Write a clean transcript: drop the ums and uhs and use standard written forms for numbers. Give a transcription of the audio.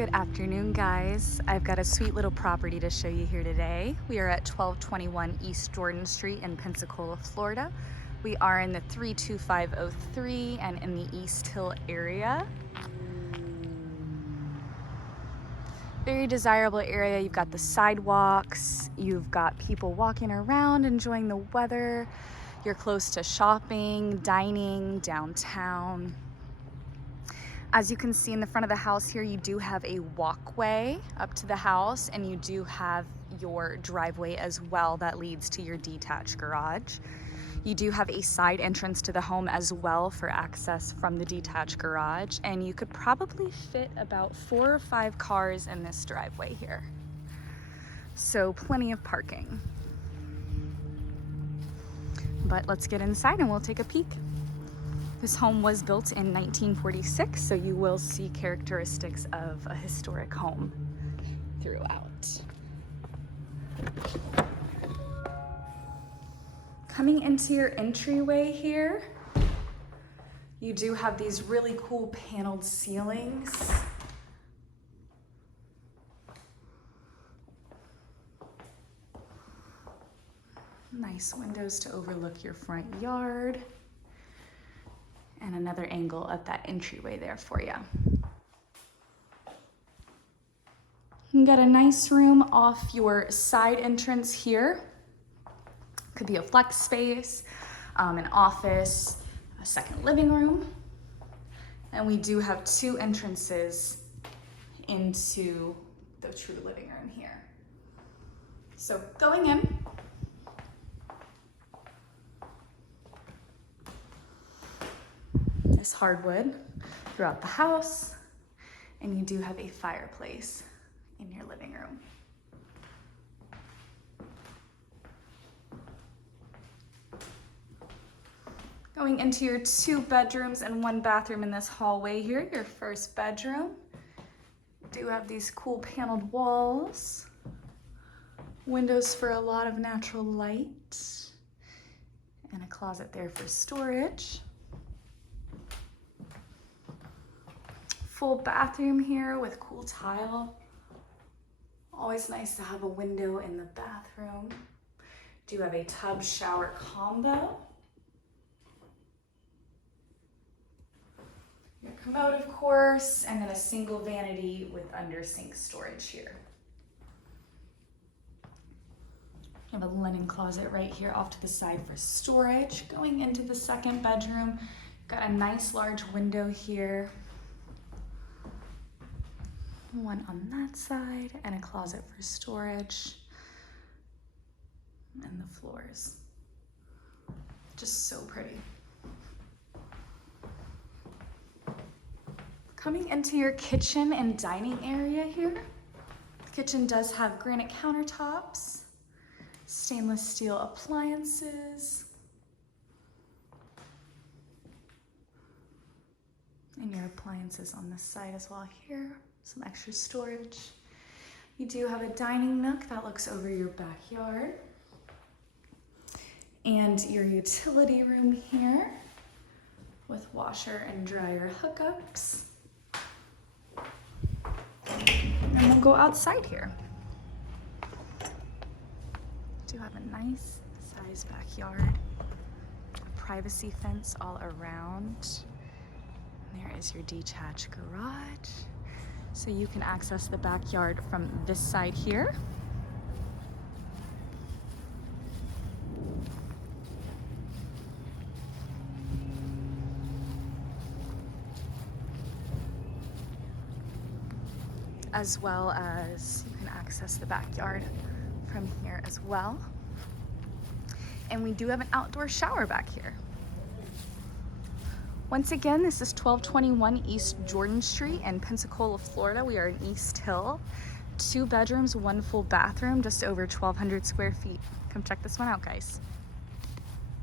Good afternoon, guys. I've got a sweet little property to show you here today. We are at 1221 East Jordan Street in Pensacola, Florida. We are in the 32503 and in the East Hill area. Very desirable area. You've got the sidewalks, you've got people walking around enjoying the weather. You're close to shopping, dining, downtown. As you can see in the front of the house here, you do have a walkway up to the house, and you do have your driveway as well that leads to your detached garage. You do have a side entrance to the home as well for access from the detached garage, and you could probably fit about 4 or 5 cars in this driveway here. So plenty of parking. But let's get inside and we'll take a peek. This home was built in 1946, so you will see characteristics of a historic home throughout. Coming into your entryway here, you do have these really cool paneled ceilings. Nice windows to overlook your front yard. And another angle of that entryway there for you. You got a nice room off your side entrance here. Could be a flex space, an office, a second living room. And we do have 2 entrances into the true living room here. So going in, this hardwood throughout the house, and you do have a fireplace in your living room. Going into your 2 bedrooms and 1 bathroom in this hallway here, your first bedroom. You do have these cool paneled walls, windows for a lot of natural light, and a closet there for storage. Full bathroom here with cool tile. Always nice to have a window in the bathroom. Do have a tub shower combo. Your commode, of course, and then a single vanity with under sink storage here. You have a linen closet right here off to the side for storage. Going into the second bedroom, got a nice large window here. One on that side, and a closet for storage, and the floors. Just so pretty. Coming into your kitchen and dining area here, the kitchen does have granite countertops, stainless steel appliances, and your appliances on this side as well here. Some extra storage. You do have a dining nook that looks over your backyard. And your utility room here with washer and dryer hookups. And we'll go outside here. Do have a nice sized backyard. A privacy fence all around. And there is your detached garage. So you can access the backyard from this side here. As well as you can access the backyard from here as well. And we do have an outdoor shower back here. Once again, this is 1221 East Jordan Street in Pensacola, Florida. We are in East Hill. 2 bedrooms, 1 full bathroom, just over 1,200 square feet. Come check this one out, guys.